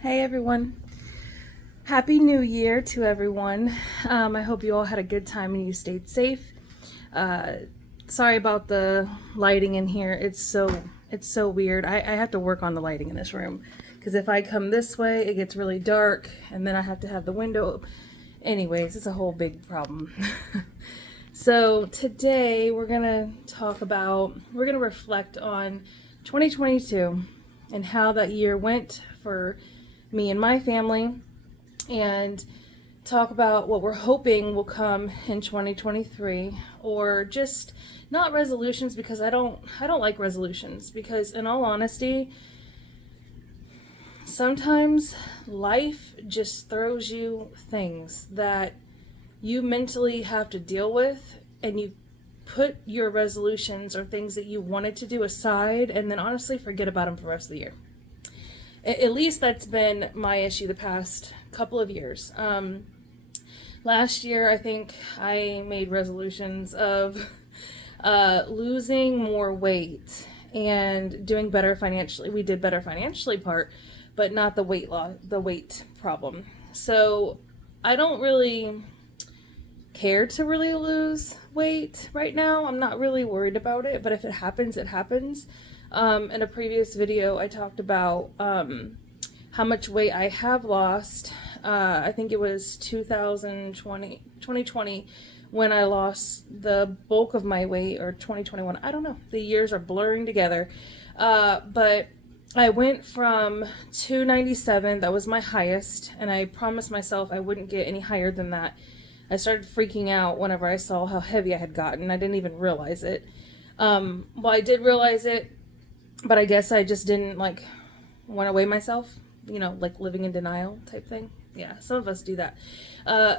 Hey everyone. Happy New Year to everyone. I hope you all had a good time and you stayed safe. Uh, Sorry about the lighting in here. It's so weird. I have to work on the lighting in this room because if I come this way, it gets really dark and then I have to have the window. Anyways, it's a whole big problem. So today we're gonna reflect on 2022 and how that year went for me and my family, and talk about what we're hoping will come in 2023, or just not resolutions, because I don't like resolutions, because in all honesty, sometimes life just throws you things that you mentally have to deal with, and you put your resolutions or things that you wanted to do aside and then honestly forget about them for the rest of the year. At least that's been my issue the past couple of years. Last year, I think I made resolutions of losing more weight and doing better financially. We did better financially part, but not the weight problem. So I don't really care to really lose weight right now. I'm not really worried about it, but if it happens, it happens. In a previous video, I talked about how much weight I have lost. I think it was 2020 when I lost the bulk of my weight, or 2021. I don't know. The years are blurring together. But I went from 297, that was my highest, and I promised myself I wouldn't get any higher than that. I started freaking out whenever I saw how heavy I had gotten. I didn't even realize it. Well, I did realize it, but I guess I just didn't want to weigh myself, like living in denial type thing. Yeah, some of us do that. Uh,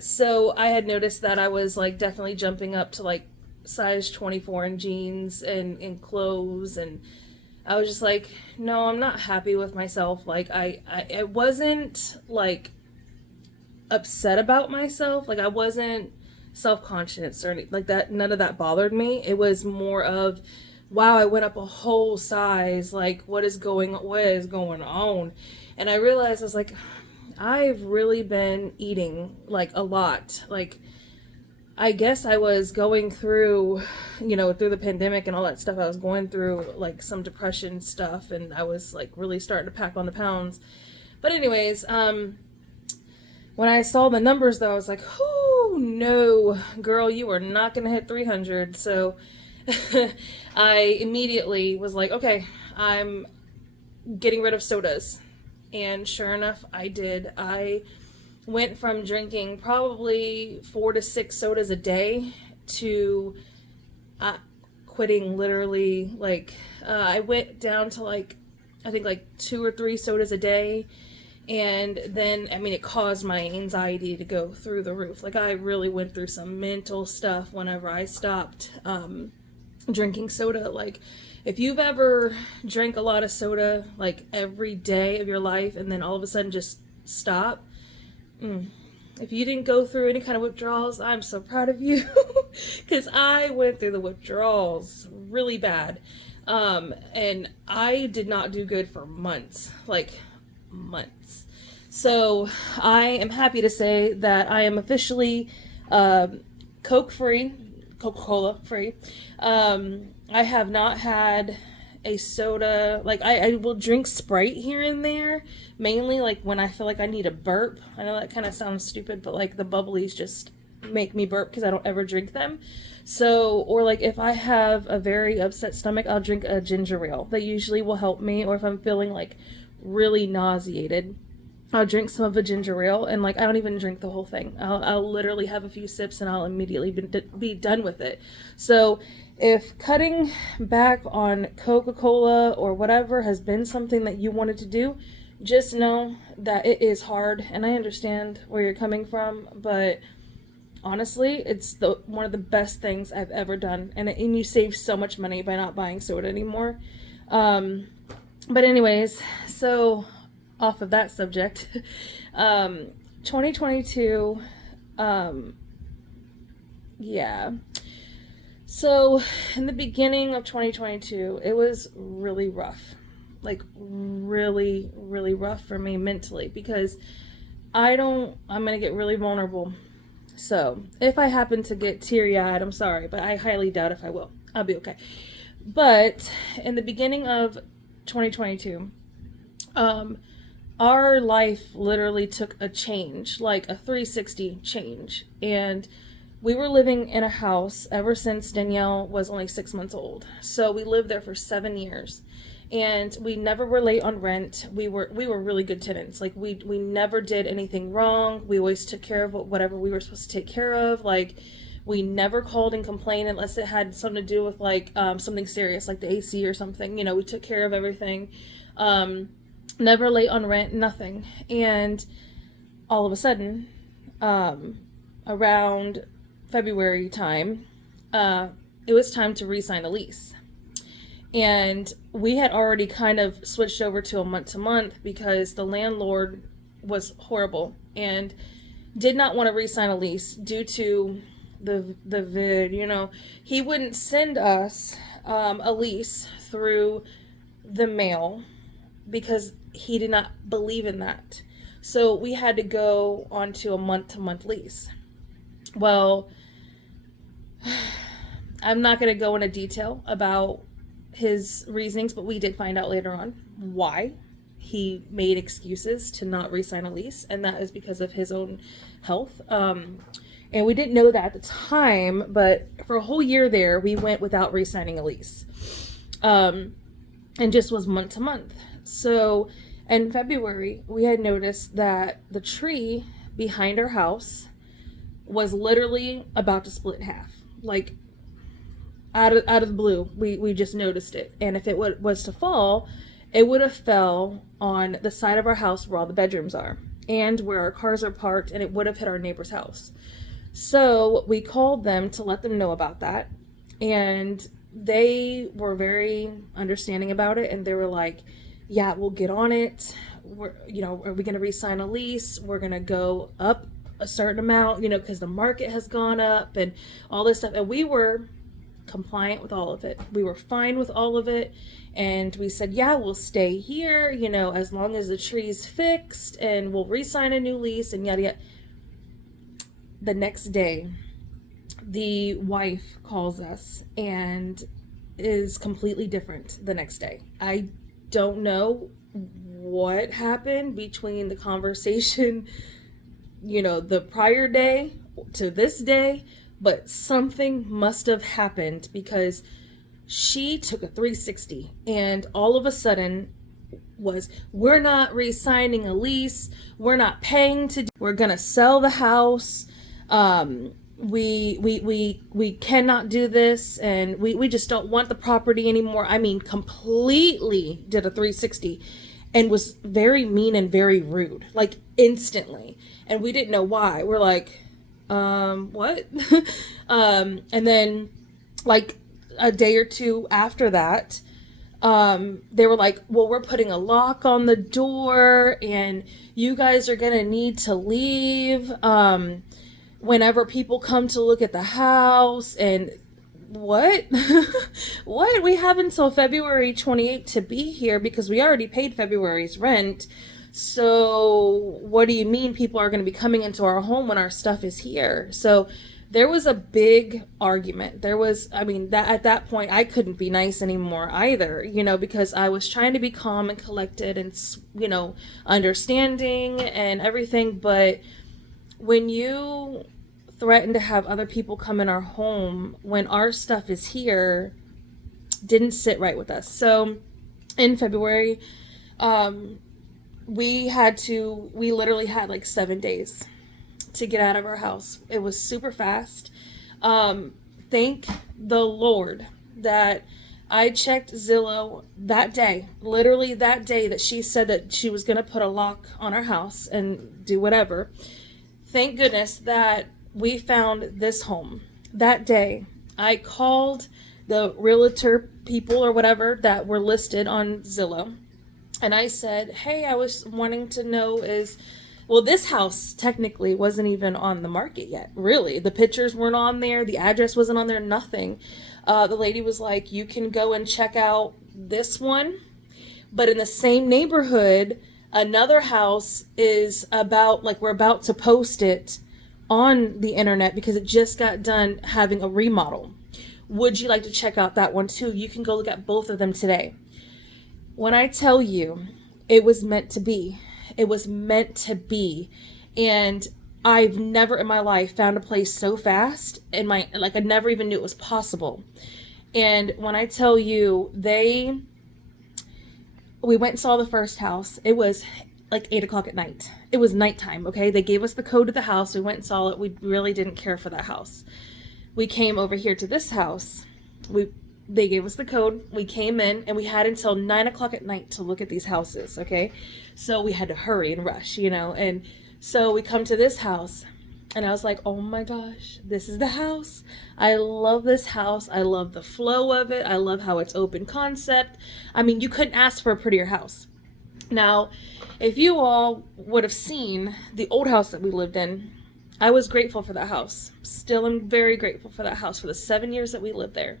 so I had noticed that I was definitely jumping up to size 24 in jeans and in clothes, and I was just like, no, I'm not happy with myself. I wasn't upset about myself. I wasn't self-conscious or anything like that. None of that bothered me. It was more of, wow, I went up a whole size. What is going on? And I realized I was like, I've really been eating a lot. I guess I was going through, through the pandemic and all that stuff. I was going through some depression stuff, and I was really starting to pack on the pounds. But anyways, when I saw the numbers, though, I was like, oh, no, girl, you are not going to hit 300. So I immediately was like, okay, I'm getting rid of sodas. And sure enough, I did. I went from drinking probably 4 to 6 sodas a day to quitting literally. I went down to I think 2 or 3 sodas a day. And then, it caused my anxiety to go through the roof. I really went through some mental stuff whenever I stopped drinking soda. If you've ever drank a lot of soda, every day of your life, and then all of a sudden just stop, if you didn't go through any kind of withdrawals, I'm so proud of you. Because I went through the withdrawals really bad. And I did not do good for months. Months. So I am happy to say that I am officially Coke free, Coca-Cola free. I have not had a soda. I will drink Sprite here and there, mainly when I feel like I need a burp. I know that kind of sounds stupid, but the bubblies just make me burp because I don't ever drink them. So, or if I have a very upset stomach, I'll drink a ginger ale. That usually will help me. Or if I'm feeling really nauseated, I'll drink some of a ginger ale, and I don't even drink the whole thing. I'll literally have a few sips and I'll immediately be done with it. So if cutting back on Coca-Cola or whatever has been something that you wanted to do, just know that it is hard, and I understand where you're coming from, but honestly, it's one of the best things I've ever done, and you save so much money by not buying soda anymore. But anyways, so off of that subject, 2022, yeah. So in the beginning of 2022, it was really rough. like really, really rough for me mentally, because I'm gonna get really vulnerable. So if I happen to get teary-eyed, I'm sorry, but I highly doubt if I will. I'll be okay. But in the beginning of 2022, our life literally took a change, like a 360 change. And we were living in a house ever since Danielle was only 6 months old. So we lived there for 7 years. And we never were late on rent. We were really good tenants. Like we never did anything wrong. We always took care of whatever we were supposed to take care of. Like we never called and complained unless it had something to do with like something serious, like the AC or something. You know, we took care of everything. Never late on rent, nothing. And all of a sudden, around February time, it was time to re-sign a lease. And we had already kind of switched over to a month-to-month because the landlord was horrible and did not want to re-sign a lease due to the vid. You know, he wouldn't send us a lease through the mail because he did not believe in that. So we had to go onto a month-to-month lease. Well, I'm not going to go into detail about his reasonings, but we did find out later on why he made excuses to not re-sign a lease, and that is because of his own health. And we didn't know that at the time, but for a whole year there, we went without re-signing a lease, and just was month to month. So in February, we had noticed that the tree behind our house was literally about to split in half, like out of the blue. We just noticed it, and if it was to fall, it would have fell on the side of our house where all the bedrooms are and where our cars are parked, and it would have hit our neighbor's house. So we called them to let them know about that, and they were very understanding about it, and they were like, yeah, we'll get on it. Are we going to re-sign a lease? We're going to go up a certain amount, because the market has gone up and all this stuff. And we were compliant with all of it. We were fine with all of it. And we said, yeah, we'll stay here, as long as the tree's fixed, and we'll re-sign a new lease and yada, yada. The next day, the wife calls us and is completely different the next day. I don't know what happened between the conversation, the prior day to this day, but something must have happened because she took a 360 and all of a sudden we're not re-signing a lease, we're not paying we're gonna sell the house, we cannot do this, and we just don't want the property anymore. I mean, completely did a 360 and was very mean and very rude, like instantly. And we didn't know why. We're like, what? And then like a day or two after that, they were like, well, we're putting a lock on the door and you guys are gonna need to leave whenever people come to look at the house. And what? What? We have until February 28th to be here because we already paid February's rent. So what do you mean people are going to be coming into our home when our stuff is here? So there was a big argument. That at that point I couldn't be nice anymore either, because I was trying to be calm and collected and, understanding and everything. But when you threaten to have other people come in our home when our stuff is here, didn't sit right with us. So in February, we literally had like 7 days to get out of our house. It was super fast. Thank the Lord that I checked Zillow that day, literally that day that she said that she was going to put a lock on our house and do whatever. Thank goodness that we found this home that day. I called the realtor people or whatever that were listed on Zillow, and I said, hey, I was wanting to know this house technically wasn't even on the market yet, really. The pictures weren't on there, the address wasn't on there, nothing. The lady was like, you can go and check out this one. But in the same neighborhood, another house is about, like, we're about to post it on the internet because it just got done having a remodel. Would you like to check out that one too? You can go look at both of them today. When I tell you, it was meant to be. It was meant to be. And I've never in my life found a place so fast in my, like, I never even knew it was possible. And when I tell you, we went and saw the first house. It was like 8 o'clock at night. It was nighttime, okay? They gave us the code to the house. We went and saw it. We really didn't care for that house. We came over here to this house. They gave us the code. We came in and we had until 9 o'clock at night to look at these houses, okay? So we had to hurry and rush, and so we come to this house and I was like, oh my gosh, this is the house. I love this house. I love the flow of it. I love how it's open concept. I mean, you couldn't ask for a prettier house. Now, if you all would have seen the old house that we lived in, I was grateful for that house. Still am very grateful for that house for the 7 years that we lived there.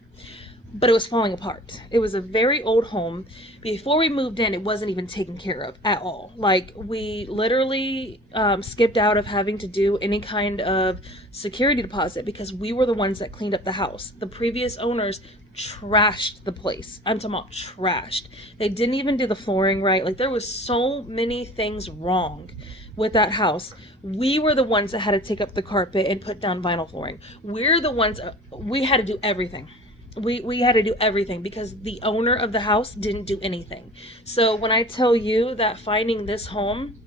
But it was falling apart. It was a very old home. Before we moved in, it wasn't even taken care of at all. Like, we literally skipped out of having to do any kind of security deposit because we were the ones that cleaned up the house. The previous owners trashed the place. I'm talking about trashed. They didn't even do the flooring right. Like, there was so many things wrong with that house. We were the ones that had to take up the carpet and put down vinyl flooring. We're the ones, we had to do everything. We had to do everything because the owner of the house didn't do anything. So when I tell you that finding this home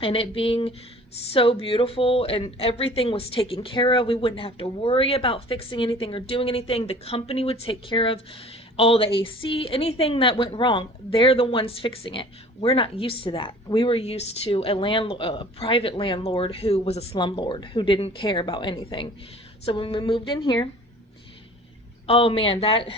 and it being so beautiful and everything was taken care of, we wouldn't have to worry about fixing anything or doing anything. The company would take care of all the AC, anything that went wrong. They're the ones fixing it. We're not used to that. We were used to a private landlord who was a slumlord who didn't care about anything. So when we moved in here, oh man, that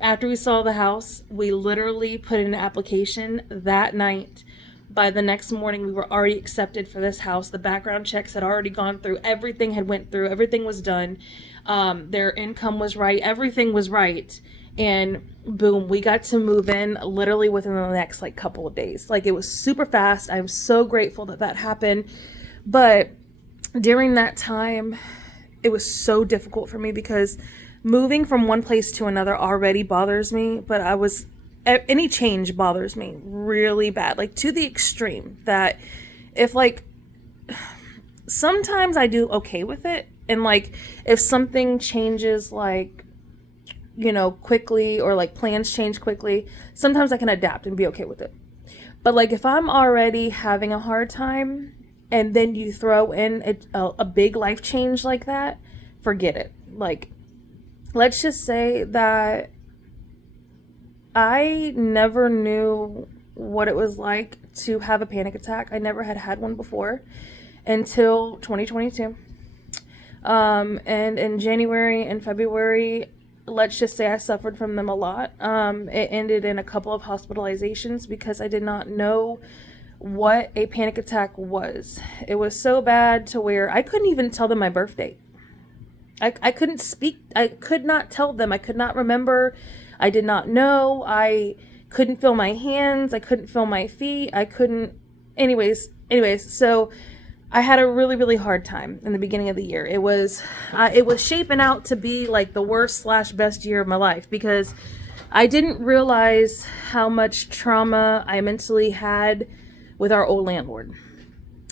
after we saw the house, we literally put in an application that night. By the next morning, we were already accepted for this house. The background checks had already gone through. Everything had went through. Everything was done. Their income was right. Everything was right. And boom, we got to move in literally within the next couple of days. Like, it was super fast. I'm so grateful that that happened. But during that time, it was so difficult for me because moving from one place to another already bothers me, but any change bothers me really bad, like to the extreme that if sometimes I do okay with it. And if something changes, quickly, or plans change quickly, sometimes I can adapt and be okay with it. But if I'm already having a hard time and then you throw in a big life change like that, forget it. Let's just say that I never knew what it was like to have a panic attack. I never had one before until 2022. And in January and February, let's just say I suffered from them a lot. It ended in a couple of hospitalizations because I did not know what a panic attack was. It was so bad to where I couldn't even tell them my birth date. I couldn't speak. I could not tell them. I could not remember. I did not know. I couldn't feel my hands. I couldn't feel my feet. I couldn't. Anyways, so I had a really, really hard time in the beginning of the year. It was shaping out to be the worst/best year of my life because I didn't realize how much trauma I mentally had with our old landlord.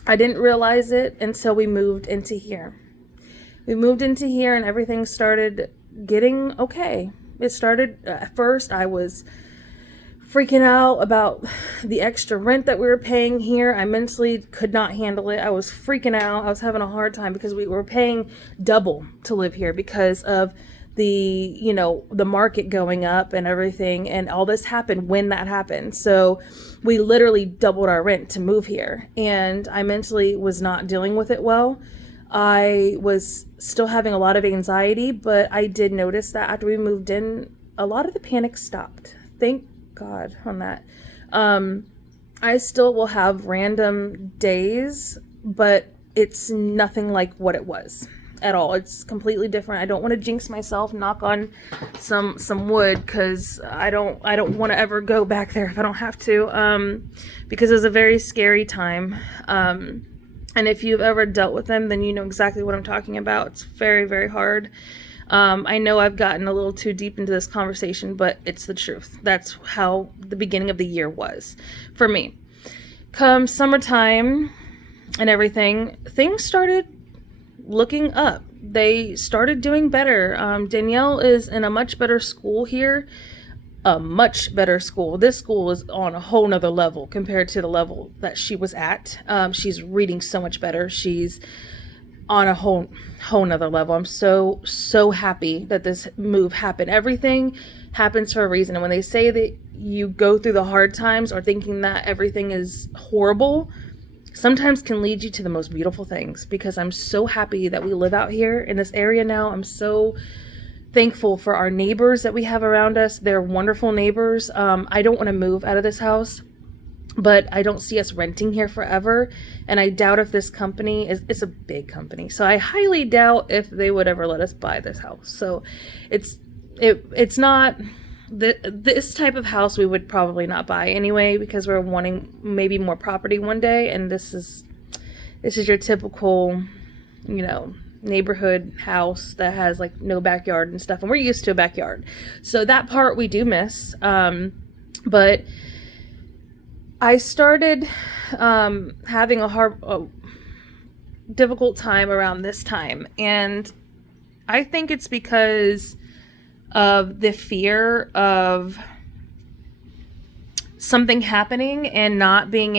I didn't realize it until we moved into here. We moved into here and everything started getting okay. It started, at first I was freaking out about the extra rent that we were paying here. I mentally could not handle it. I was freaking out. I was having a hard time because we were paying double to live here because of the market going up and everything. And all this happened when that happened. So we literally doubled our rent to move here. And I mentally was not dealing with it well. I was still having a lot of anxiety, but I did notice that after we moved in, a lot of the panic stopped. Thank God on that. I still will have random days, but it's nothing like what it was. at all. It's completely different. I don't want to jinx myself, knock on some wood, because I don't want to ever go back there if I don't have to, because it was a very scary time. And if you've ever dealt with them, then you know exactly what I'm talking about. It's very, very hard. I know I've gotten a little too deep into this conversation, but it's the truth. That's how the beginning of the year was for me. Come summertime and everything, things started looking up. They started doing better. Danielle is in a much better school here. A much better school. This school is on a whole nother level compared to the level that she was at. She's reading so much better. She's on a whole nother level. I'm so happy that this move happened. Everything happens for a reason. And when they say that you go through the hard times or thinking that everything is horrible, sometimes can lead you to the most beautiful things, because I'm so happy that we live out here in this area now. I'm so thankful for our neighbors that we have around us. They're wonderful neighbors. I don't want to move out of this house, but I don't see us renting here forever. And I doubt if this company it's a big company. So I highly doubt if they would ever let us buy this house. So it's not this type of house we would probably not buy anyway, because we're wanting maybe more property one day. And this is your typical, neighborhood house that has like no backyard and stuff, and we're used to a backyard, so that part we do miss. But I started having a difficult time around this time, and I think it's because of the fear of something happening and not being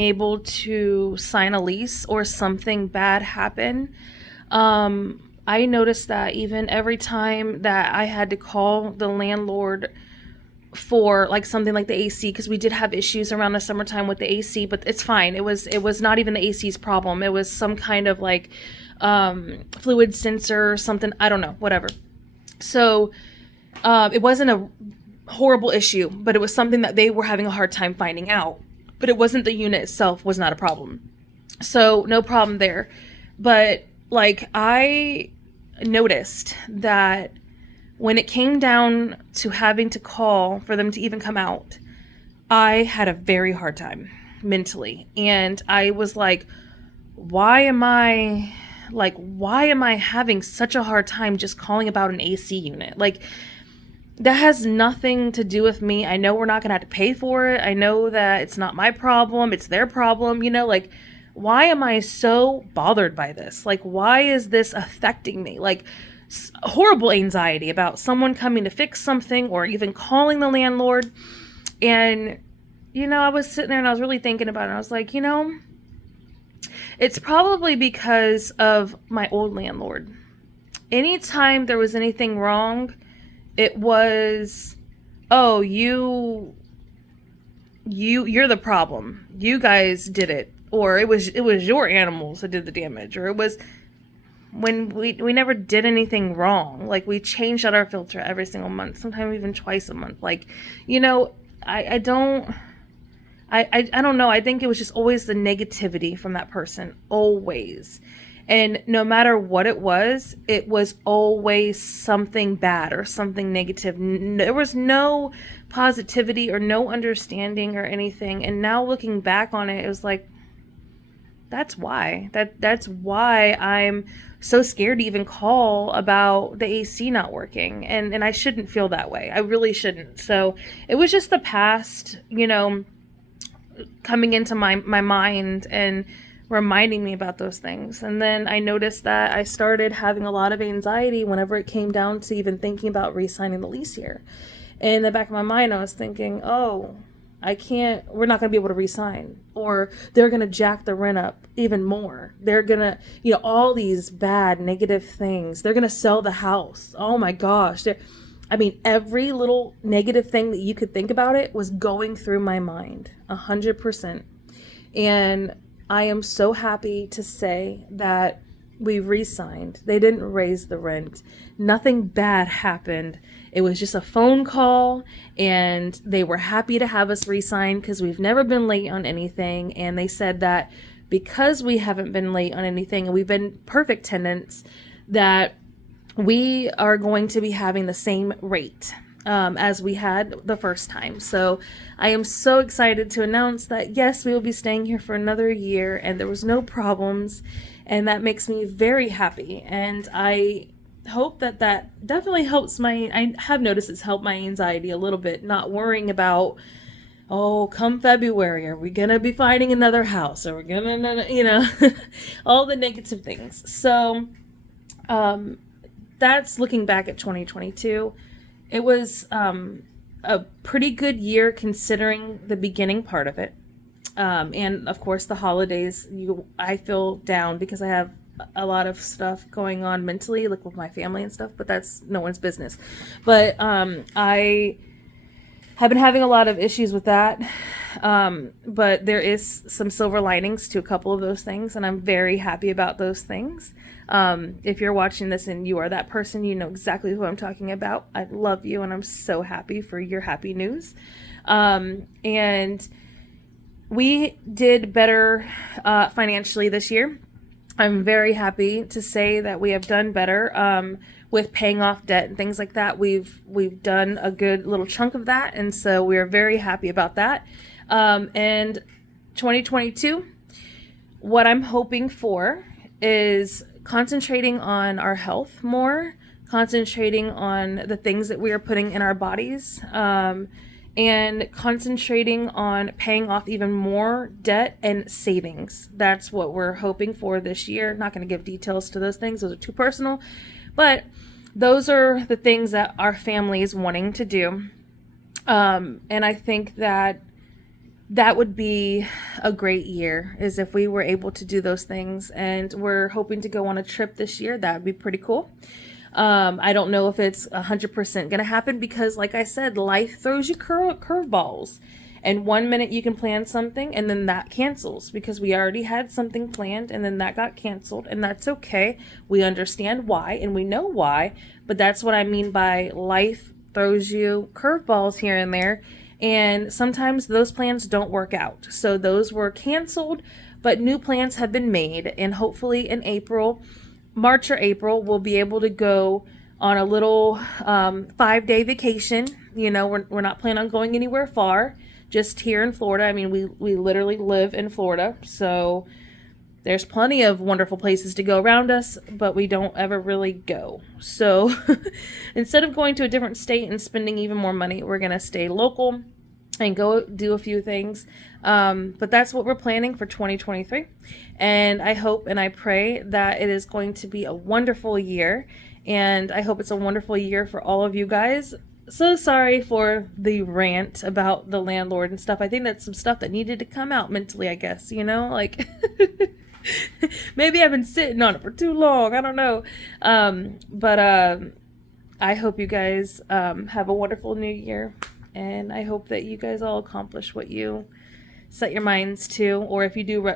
able to sign a lease, or something bad happen. I noticed that even every time that I had to call the landlord for like something like the AC, because we did have issues around the summertime with the AC, but it's fine. It was not even the AC's problem. It was some kind of like fluid sensor or something. I don't know, whatever. So it wasn't a horrible issue, but it was something that they were having a hard time finding out. But it wasn't, the unit itself was not a problem. So no problem there. But like, I noticed that when it came down to having to call for them to even come out, I had a very hard time mentally. And I was like, why am I having such a hard time just calling about an AC unit? Like, that has nothing to do with me. I know we're not going to have to pay for it. I know that it's not my problem. It's their problem. Like, why am I so bothered by this? Like, why is this affecting me? Like, horrible anxiety about someone coming to fix something, or even calling the landlord. And, I was sitting there and I was really thinking about it. I was like, it's probably because of my old landlord. Anytime there was anything wrong, it was, oh, you're the problem. You guys did it. Or it was your animals that did the damage. Or it was when we never did anything wrong. Like, we changed out our filter every single month, sometimes even twice a month. Like, I don't know. I think it was just always the negativity from that person. Always. And no matter what it was always something bad or something negative. There was no positivity or no understanding or anything. And now looking back on it, it was like, that's why. That's why I'm so scared to even call about the AC not working. And I shouldn't feel that way. I really shouldn't. So it was just the past, coming into my mind and reminding me about those things. And then I noticed that I started having a lot of anxiety whenever it came down to even thinking about re-signing the lease here. And in the back of my mind, I was thinking, we're not going to be able to re-sign, or they're going to jack the rent up even more. They're going to, all these bad negative things. They're going to sell the house. Oh my gosh. Every little negative thing that you could think about it was going through my mind 100%. And I am so happy to say that we re-signed. They didn't raise the rent. Nothing bad happened. It was just a phone call, and they were happy to have us re-sign because we've never been late on anything. And they said that because we haven't been late on anything and we've been perfect tenants, that we are going to be having the same rate as we had the first time. So I am so excited to announce that yes, we will be staying here for another year, and there was no problems, and that makes me very happy. And I hope that that definitely helps I have noticed it's helped my anxiety a little bit, not worrying about, oh, come February, are we gonna be finding another house? Are we gonna, all the negative things. So that's looking back at 2022. It was a pretty good year considering the beginning part of it. And of course the holidays, I feel down because I have a lot of stuff going on mentally, like with my family and stuff, but that's no one's business. But I have been having a lot of issues with that. But there is some silver linings to a couple of those things, and I'm very happy about those things. If you're watching this and you are that person, you know exactly who I'm talking about. I love you, and I'm so happy for your happy news. And we did better financially this year. I'm very happy to say that we have done better with paying off debt and things like that. We've done a good little chunk of that, and so we're very happy about that. And 2022, what I'm hoping for is concentrating on our health more, concentrating on the things that we are putting in our bodies, and concentrating on paying off even more debt and savings. That's what we're hoping for this year. Not going to give details to those things. Those are too personal. But those are the things that our family is wanting to do. And I think that would be a great year, is if we were able to do those things. And we're hoping to go on a trip this year. That would be pretty cool. I don't know if it's 100% going to happen because, like I said, life throws you curveballs. And one minute you can plan something and then that cancels because we already had something planned and then that got canceled, and that's okay. We understand why and we know why, but that's what I mean by life throws you curveballs here and there. And sometimes those plans don't work out. So those were canceled, but new plans have been made, and hopefully in March or April, we'll be able to go on a little 5-day vacation. We're not planning on going anywhere far, just here in Florida. I mean, we literally live in Florida, so there's plenty of wonderful places to go around us, but we don't ever really go. So instead of going to a different state and spending even more money, we're going to stay local and go do a few things. But that's what we're planning for 2023. And I hope and I pray that it is going to be a wonderful year. And I hope it's a wonderful year for all of you guys. So sorry for the rant about the landlord and stuff. I think that's some stuff that needed to come out mentally, I guess, like maybe I've been sitting on it for too long. I don't know. But I hope you guys have a wonderful new year. And I hope that you guys all accomplish what you set your minds to. Or if you do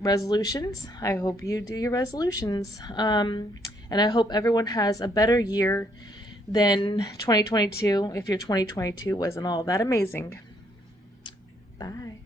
resolutions, I hope you do your resolutions. And I hope everyone has a better year than 2022 if your 2022 wasn't all that amazing. Bye.